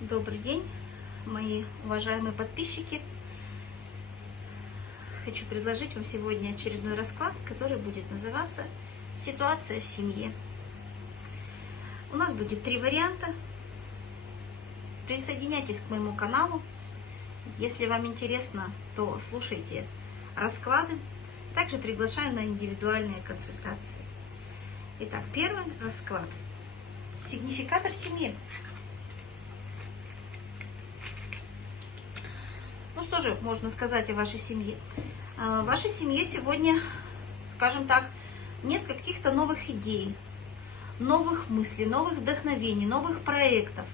Добрый день, мои уважаемые подписчики. Хочу предложить вам сегодня очередной расклад, который будет называться «Ситуация в семье». У нас будет 3 варианта. Присоединяйтесь к моему каналу. Если вам интересно, то слушайте расклады. Также приглашаю на индивидуальные консультации. Итак, первый расклад. Сигнификатор семьи. Ну что же можно сказать о вашей семье? В вашей семье сегодня, скажем так, нет каких-то новых идей, новых мыслей, новых вдохновений, новых проектов.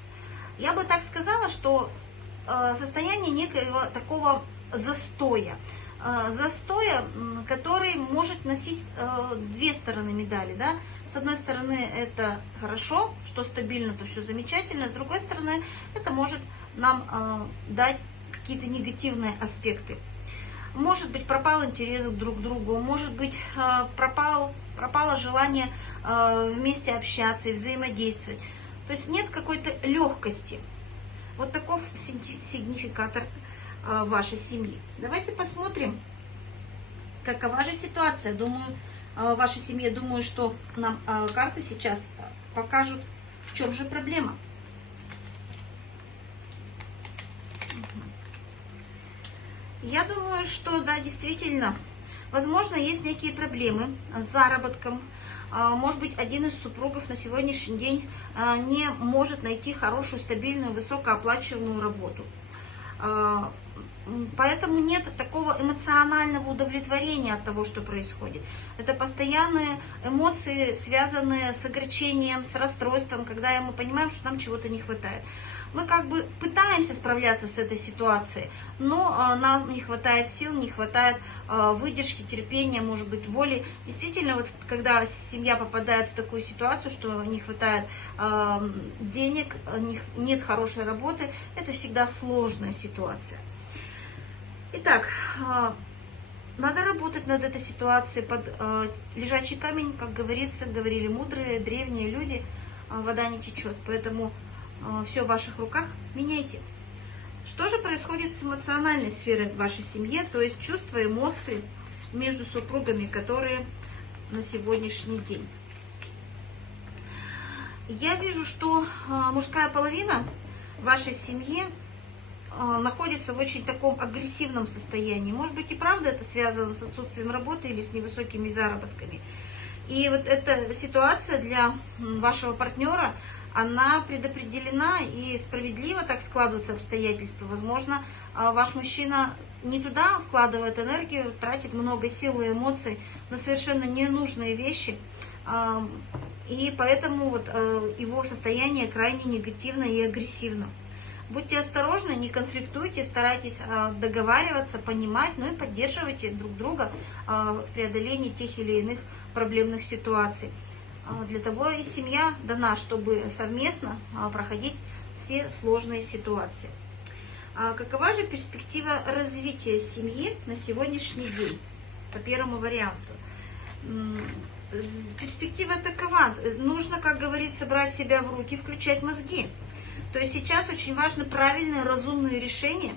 Я бы так сказала, что состояние некоего такого застоя. Застоя, который может носить две стороны медали. Да? С одной стороны, это хорошо, что стабильно, то все замечательно. С другой стороны, это может нам дать какие-то негативные аспекты. Может быть, пропал интерес друг к другу, может быть, пропало желание вместе общаться и взаимодействовать. То есть нет какой-то легкости. Вот таков сигнификатор вашей семьи. Давайте посмотрим, какова же ситуация. Думаю, в вашей семье, думаю, что нам карты сейчас покажут, в чем же проблема. Я думаю, что да, действительно, возможно, есть некие проблемы с заработком. Может быть, один из супругов на сегодняшний день не может найти хорошую, стабильную, высокооплачиваемую работу. Поэтому нет такого эмоционального удовлетворения от того, что происходит. Это постоянные эмоции, связанные с огорчением, с расстройством, когда мы понимаем, что нам чего-то не хватает. Мы как бы пытаемся справляться с этой ситуацией, но нам не хватает сил, не хватает выдержки, терпения, может быть, воли. Действительно, вот когда семья попадает в такую ситуацию, что не хватает денег, нет хорошей работы, это всегда сложная ситуация. Итак, надо работать над этой ситуацией. Под лежачий камень, как говорится, говорили мудрые, древние люди, вода не течет. Поэтому все в ваших руках, меняйте. Что же происходит с эмоциональной сферой в вашей семье, то есть чувства, эмоции между супругами, которые на сегодняшний день? Я вижу, что мужская половина вашей семьи находится в очень таком агрессивном состоянии. Может быть, и правда это связано с отсутствием работы или с невысокими заработками. И вот эта ситуация для вашего партнера, она предопределена и справедливо так складываются обстоятельства. Возможно, ваш мужчина не туда вкладывает энергию, тратит много сил и эмоций на совершенно ненужные вещи. И поэтому вот его состояние крайне негативно и агрессивно. Будьте осторожны, не конфликтуйте, старайтесь договариваться, понимать, ну и поддерживайте друг друга в преодолении тех или иных проблемных ситуаций. Для того и семья дана, чтобы совместно проходить все сложные ситуации. Какова же перспектива развития семьи на сегодняшний день? По первому варианту. Перспектива такова. Нужно, как говорится, брать себя в руки, включать мозги. То есть сейчас очень важны правильные, разумные решения.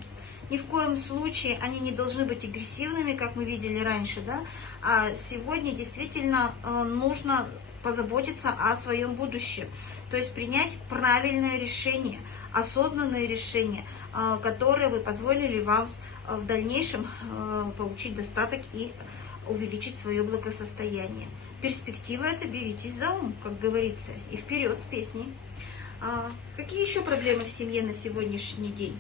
Ни в коем случае они не должны быть агрессивными, как мы видели раньше. Да? А сегодня действительно нужно позаботиться о своем будущем. То есть принять правильное решение, осознанное решение, которое бы позволили вам в дальнейшем получить достаток и увеличить свое благосостояние. Перспектива это, беритесь за ум, как говорится, и вперед с песней. Какие еще проблемы в семье на сегодняшний день?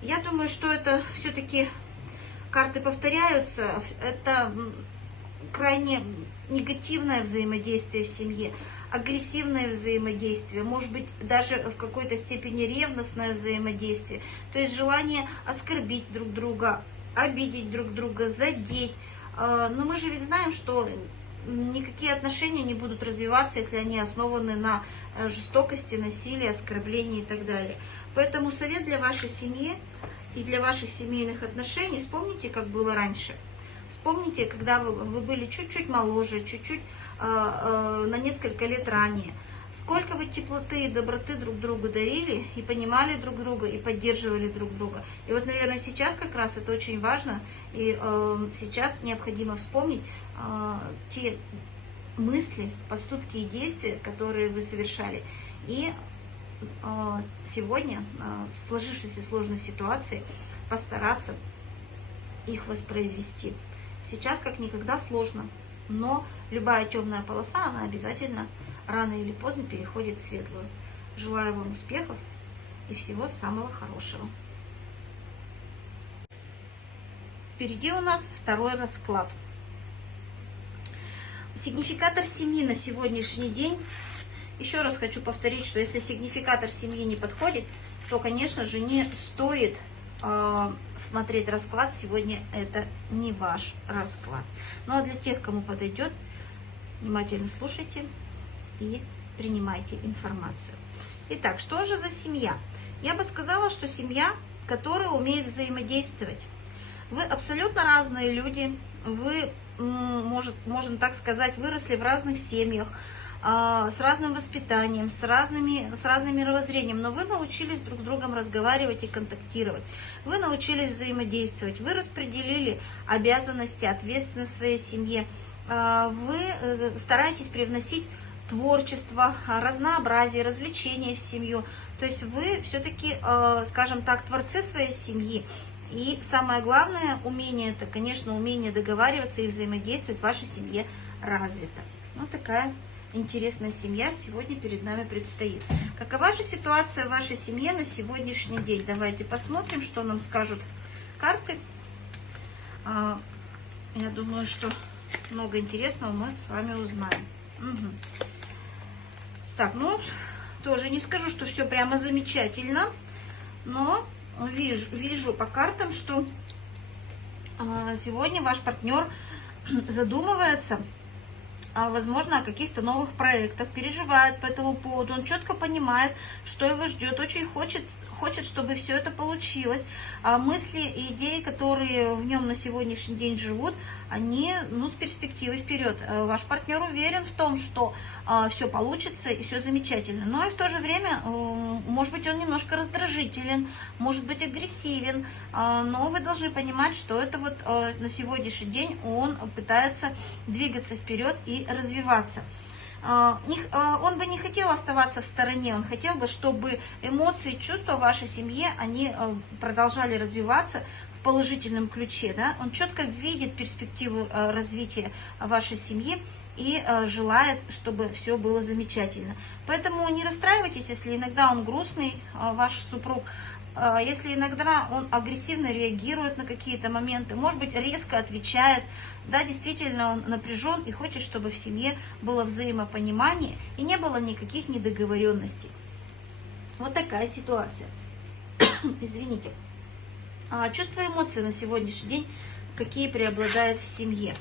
Я думаю, что это все-таки карты повторяются. Это крайне негативное взаимодействие в семье, агрессивное взаимодействие, может быть, даже в какой-то степени ревностное взаимодействие. То есть желание оскорбить друг друга, обидеть друг друга, задеть. Но мы же ведь знаем, что никакие отношения не будут развиваться, если они основаны на жестокости, насилии, оскорблении и так далее. Поэтому совет для вашей семьи и для ваших семейных отношений: вспомните, как было раньше. Вспомните, когда вы были чуть-чуть моложе, чуть-чуть на несколько лет ранее. Сколько вы теплоты и доброты друг другу дарили, и понимали друг друга, и поддерживали друг друга. И вот, наверное, сейчас как раз это очень важно, и сейчас необходимо вспомнить те мысли, поступки и действия, которые вы совершали. И сегодня в сложившейся сложной ситуации постараться их воспроизвести. Сейчас как никогда сложно, но любая темная полоса, она обязательно рано или поздно переходит в светлую. Желаю вам успехов и всего самого хорошего. Впереди у нас второй расклад. Сигнификатор семьи на сегодняшний день. Еще раз хочу повторить, что если сигнификатор семьи не подходит, то, конечно же, не стоит смотреть расклад. Сегодня это не ваш расклад. Ну а для тех, кому подойдет, внимательно слушайте и принимайте информацию. Итак, что же за семья? Я бы сказала, что семья, которая умеет взаимодействовать. Вы абсолютно разные люди, вы, можно так сказать, выросли в разных семьях, с разным воспитанием, с разным мировоззрением, но вы научились друг с другом разговаривать и контактировать, вы научились взаимодействовать, вы распределили обязанности, ответственность в своей семье, вы стараетесь привносить творчество, разнообразие, развлечения в семью, то есть вы все-таки, скажем так, творцы своей семьи. И самое главное умение, это, конечно, умение договариваться и взаимодействовать в вашей семье развито. Вот такая интересная семья сегодня перед нами предстоит. Какова же ситуация в вашей семье на сегодняшний день? Давайте посмотрим, что нам скажут карты. Я думаю, что много интересного мы с вами узнаем. Угу. Так, ну, тоже не скажу, что все прямо замечательно, но вижу по картам, что сегодня ваш партнер задумывается, возможно, о каких-то новых проектах, переживает по этому поводу, он четко понимает, что его ждет, очень хочет, чтобы все это получилось. Мысли и идеи, которые в нем на сегодняшний день живут, они, с перспективой вперед. Ваш партнер уверен в том, что все получится и все замечательно, но и в то же время, может быть, он немножко раздражителен, может быть, агрессивен, но вы должны понимать, что это вот на сегодняшний день он пытается двигаться вперед и развиваться. Он бы не хотел оставаться в стороне, он хотел бы, чтобы эмоции, чувства в вашей семье, они продолжали развиваться в положительном ключе, да? Он четко видит перспективу развития вашей семьи и желает, чтобы все было замечательно. Поэтому не расстраивайтесь, если иногда он грустный, ваш супруг, если иногда он агрессивно реагирует на какие-то моменты, может быть, резко отвечает, да, действительно он напряжен и хочет, чтобы в семье было взаимопонимание и не было никаких недоговоренностей. Вот такая ситуация. Извините. Чувства и эмоции на сегодняшний день, какие преобладают в семье?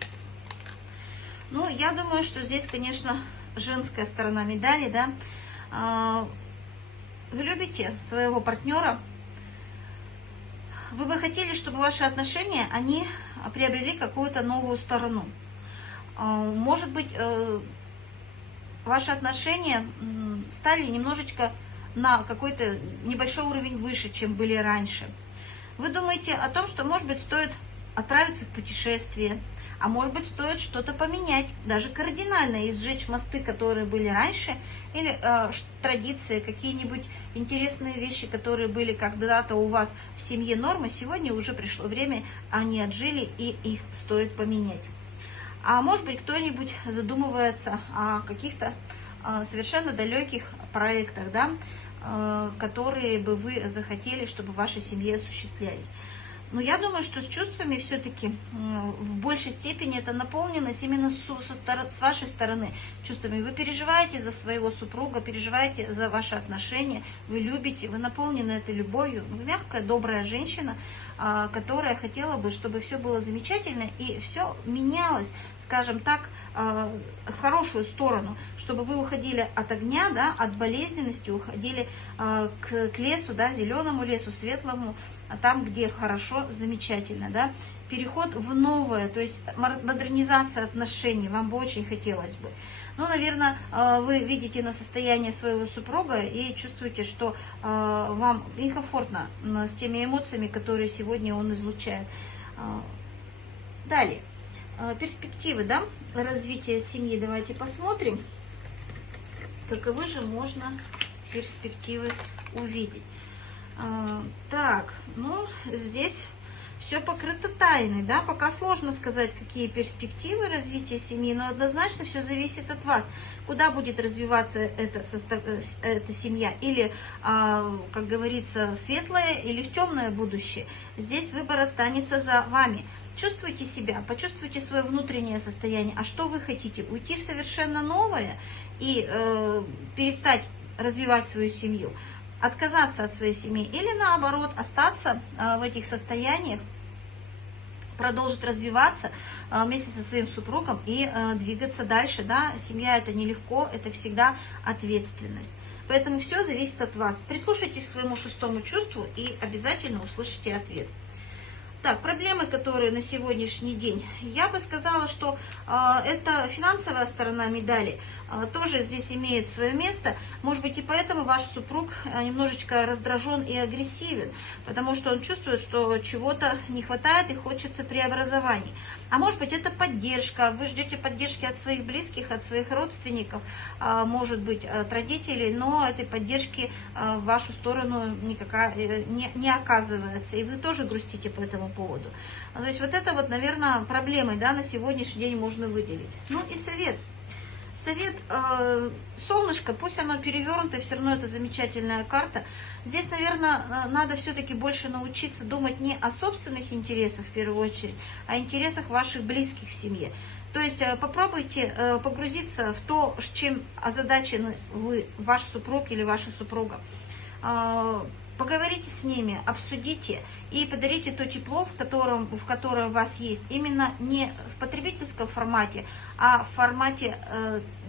Ну, я думаю, что здесь, конечно, женская сторона медали, да. Вы любите своего партнера, вы бы хотели, чтобы ваши отношения, они приобрели какую-то новую сторону. Может быть, ваши отношения стали немножечко на какой-то небольшой уровень выше, чем были раньше. Вы думаете о том, что, может быть, стоит отправиться в путешествие, а может быть, стоит что-то поменять, даже кардинально, и сжечь мосты, которые были раньше, или традиции, какие-нибудь интересные вещи, которые были когда-то у вас в семье нормы, сегодня уже пришло время, они отжили, и их стоит поменять. А может быть, кто-нибудь задумывается о каких-то совершенно далеких проектах, да, которые бы вы захотели, чтобы в вашей семье осуществлялись. Но я думаю, что с чувствами все-таки в большей степени это наполненность именно с вашей стороны чувствами. Вы переживаете за своего супруга, переживаете за ваши отношения, вы любите, вы наполнены этой любовью. Вы мягкая, добрая женщина, которая хотела бы, чтобы все было замечательно и все менялось, скажем так, в хорошую сторону, чтобы вы уходили от огня, да, от болезненности, уходили к лесу, да, зеленому лесу, светлому, там, где хорошо, замечательно, да, переход в новое, то есть модернизация отношений, вам бы очень хотелось бы. Ну, наверное, вы видите на состояние своего супруга и чувствуете, что вам некомфортно с теми эмоциями, которые сегодня он излучает. Далее, перспективы, да, развития семьи. Давайте посмотрим, каковы же можно перспективы увидеть. Так, ну, здесь все покрыто тайной, да, пока сложно сказать, какие перспективы развития семьи, но однозначно все зависит от вас, куда будет развиваться эта семья, или, как говорится, в светлое или в темное будущее. Здесь выбор останется за вами. Чувствуйте себя, почувствуйте свое внутреннее состояние, а что вы хотите, уйти в совершенно новое и перестать развивать свою семью, отказаться от своей семьи, или наоборот, остаться в этих состояниях, продолжить развиваться вместе со своим супругом и двигаться дальше. Да? Семья — это нелегко, это всегда ответственность. Поэтому все зависит от вас. Прислушайтесь к своему шестому чувству и обязательно услышите ответ. Так, проблемы, которые на сегодняшний день, я бы сказала, что это финансовая сторона медали, тоже здесь имеет свое место. Может быть, и поэтому ваш супруг немножечко раздражен и агрессивен, потому что он чувствует, что чего-то не хватает и хочется преобразований. А может быть, это поддержка, вы ждете поддержки от своих близких, от своих родственников, может быть, от родителей, но этой поддержки в вашу сторону никакая не оказывается, и вы тоже грустите по этому поводу. То есть вот это вот, наверное, проблемой, да, на сегодняшний день можно выделить. Ну и совет. Совет, солнышко, пусть оно перевернуто, все равно это замечательная карта. Здесь, наверное, надо все-таки больше научиться думать не о собственных интересах в первую очередь, а о интересах ваших близких в семье. То есть попробуйте погрузиться в то, с чем озадачены вы, ваш супруг или ваша супруга. Поговорите с ними, обсудите и подарите то тепло, в которое у вас есть. Именно не в потребительском формате, а в формате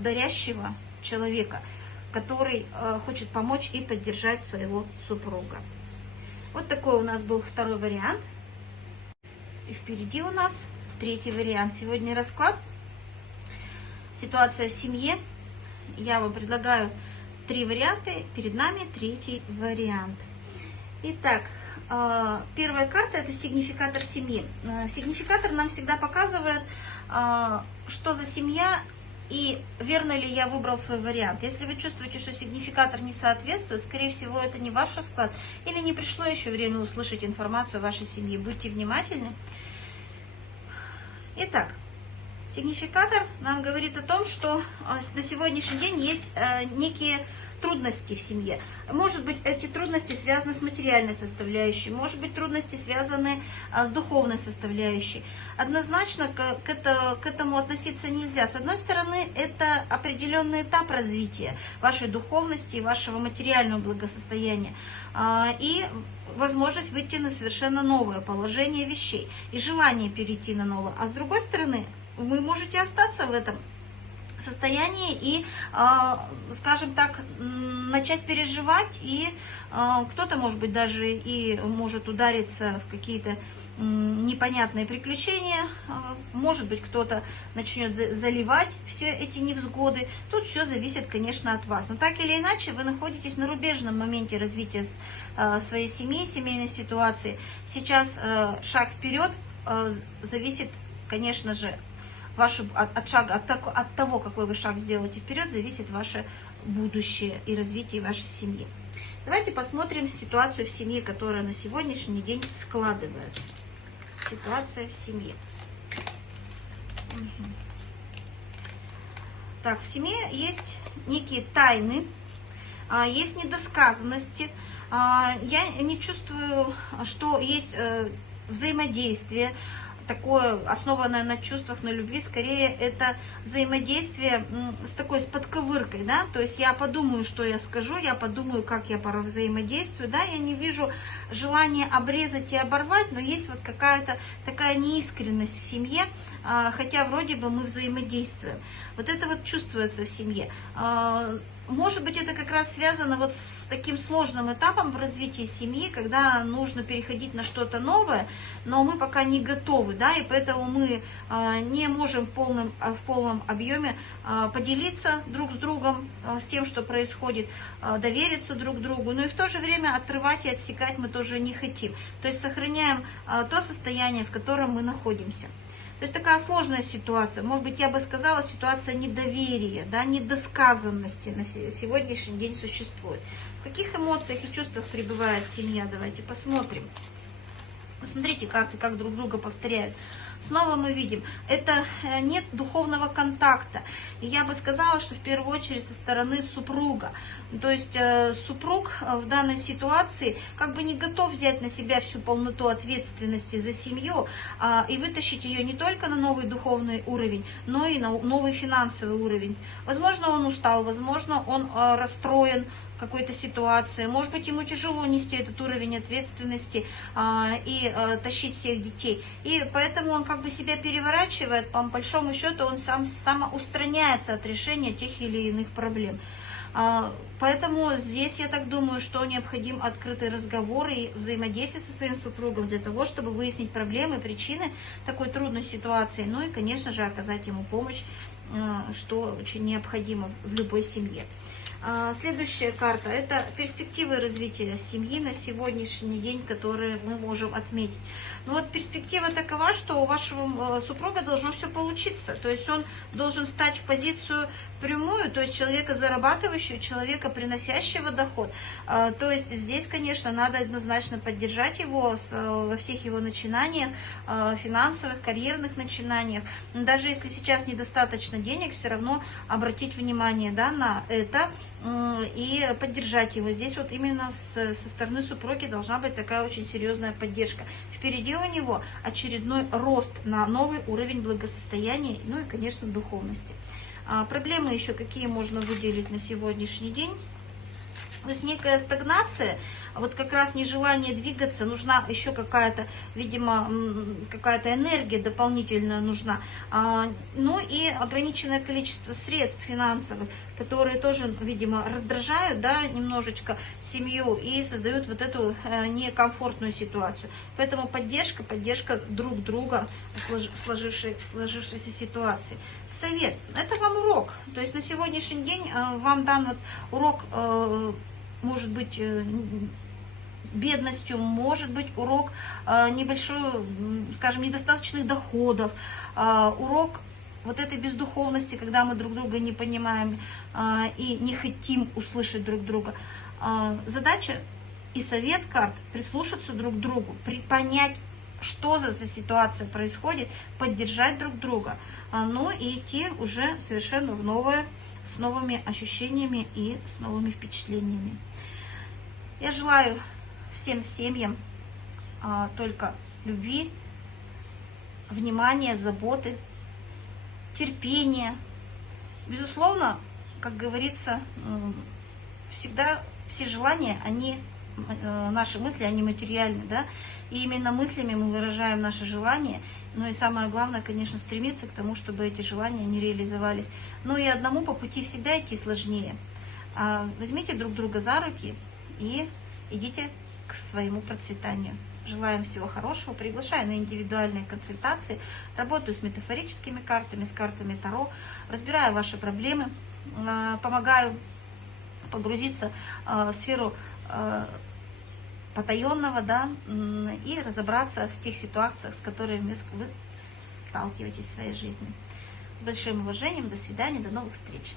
дарящего человека, который хочет помочь и поддержать своего супруга. Вот такой у нас был второй вариант. И впереди у нас третий вариант. Сегодня расклад. Ситуация в семье. Я вам предлагаю 3 варианта. Перед нами третий вариант. Итак, первая карта — это сигнификатор семьи. Сигнификатор нам всегда показывает, что за семья и верно ли я выбрал свой вариант. Если вы чувствуете, что сигнификатор не соответствует, скорее всего, это не ваш расклад, или не пришло еще время услышать информацию о вашей семье. Будьте внимательны. Итак, сигнификатор нам говорит о том, что на сегодняшний день есть некие трудности в семье. Может быть, эти трудности связаны с материальной составляющей, может быть, трудности связаны с духовной составляющей. Однозначно к этому относиться нельзя. С одной стороны, это определенный этап развития вашей духовности и вашего материального благосостояния. И возможность выйти на совершенно новое положение вещей и желание перейти на новое. А с другой стороны, вы можете остаться в этом состоянии и, скажем так, начать переживать, и кто-то, может быть, даже и может удариться в какие-то непонятные приключения, может быть, кто-то начнет заливать все эти невзгоды. Тут все зависит, конечно, от вас. Но так или иначе, вы находитесь на рубежном моменте развития своей семьи, семейной ситуации. Сейчас шаг вперед зависит, конечно же, от того, какой вы шаг сделаете вперед, зависит ваше будущее и развитие вашей семьи. Давайте посмотрим ситуацию в семье, которая на сегодняшний день складывается. Ситуация в семье. Так, в семье есть некие тайны, есть недосказанности. Я не чувствую, что есть взаимодействие такое, основанное на чувствах, на любви. Скорее, это взаимодействие с подковыркой, да, то есть я подумаю, что я скажу, я подумаю, как я взаимодействую, да, я не вижу желания обрезать и оборвать, но есть вот какая-то такая неискренность в семье, хотя вроде бы мы взаимодействуем. Вот это вот чувствуется в семье. Может быть, это как раз связано вот с таким сложным этапом в развитии семьи, когда нужно переходить на что-то новое, но мы пока не готовы, да, и поэтому мы не можем в полном объеме поделиться друг с другом, с тем, что происходит, довериться друг другу, но и в то же время отрывать и отсекать мы тоже не хотим. То есть сохраняем то состояние, в котором мы находимся. То есть такая сложная ситуация. Может быть, я бы сказала, ситуация недоверия, да, недосказанности на сегодняшний день существует. В каких эмоциях и чувствах пребывает семья? Давайте посмотрим. Смотрите, карты как друг друга повторяют. Снова мы видим, это нет духовного контакта. И я бы сказала, что в первую очередь со стороны супруга. То есть супруг в данной ситуации как бы не готов взять на себя всю полноту ответственности за семью и вытащить ее не только на новый духовный уровень, но и на новый финансовый уровень. Возможно, он устал, возможно, он расстроен какой-то ситуации. Может быть, ему тяжело нести этот уровень ответственности и тащить всех детей. И поэтому он как бы себя переворачивает, по большому счету он сам самоустраняется от решения тех или иных проблем. Поэтому здесь я так думаю, что необходим открытый разговор и взаимодействие со своим супругом для того, чтобы выяснить проблемы, причины такой трудной ситуации, ну и, конечно же, оказать ему помощь, что очень необходимо в любой семье. Следующая карта – это перспективы развития семьи на сегодняшний день, которые мы можем отметить. Ну вот перспектива такова, что у вашего супруга должно все получиться, то есть он должен стать в позицию прямую, то есть человека зарабатывающего, человека приносящего доход. То есть здесь, конечно, надо однозначно поддержать его во всех его начинаниях, финансовых, карьерных начинаниях. Даже если сейчас недостаточно денег, все равно обратить внимание, да, на это и поддержать его. Здесь вот именно со стороны супруги должна быть такая очень серьезная поддержка. Впереди у него очередной рост на новый уровень благосостояния, ну и, конечно, духовности. Проблемы еще какие можно выделить на сегодняшний день? То есть некая стагнация, вот как раз нежелание двигаться, нужна еще какая-то, видимо, какая-то энергия дополнительная нужна. Ну и ограниченное количество средств финансовых, которые тоже, видимо, раздражают, да, немножечко семью и создают вот эту некомфортную ситуацию. Поэтому поддержка друг друга в сложившейся ситуации. Совет. Это вам урок. То есть на сегодняшний день вам дан вот урок, может быть, бедностью, может быть, урок небольшой, скажем, недостаточных доходов, урок вот этой бездуховности, когда мы друг друга не понимаем и не хотим услышать друг друга. Задача и совет карт прислушаться друг к другу, понять, что за ситуация происходит, поддержать друг друга, ну и идти уже совершенно в новое, с новыми ощущениями и с новыми впечатлениями. Я желаю всем семьям только любви, внимания, заботы, терпения. Безусловно, как говорится, всегда все желания, наши мысли, они материальны, да, и именно мыслями мы выражаем наши желания. Ну и самое главное, конечно, стремиться к тому, чтобы эти желания не реализовались. Ну и одному по пути всегда идти сложнее. Возьмите друг друга за руки и идите к своему процветанию. Желаем всего хорошего. Приглашаю на индивидуальные консультации. Работаю с метафорическими картами, с картами Таро. Разбираю ваши проблемы. Помогаю погрузиться в сферу потаенного, да, и разобраться в тех ситуациях, с которыми вы сталкиваетесь в своей жизни. С большим уважением. До свидания. До новых встреч.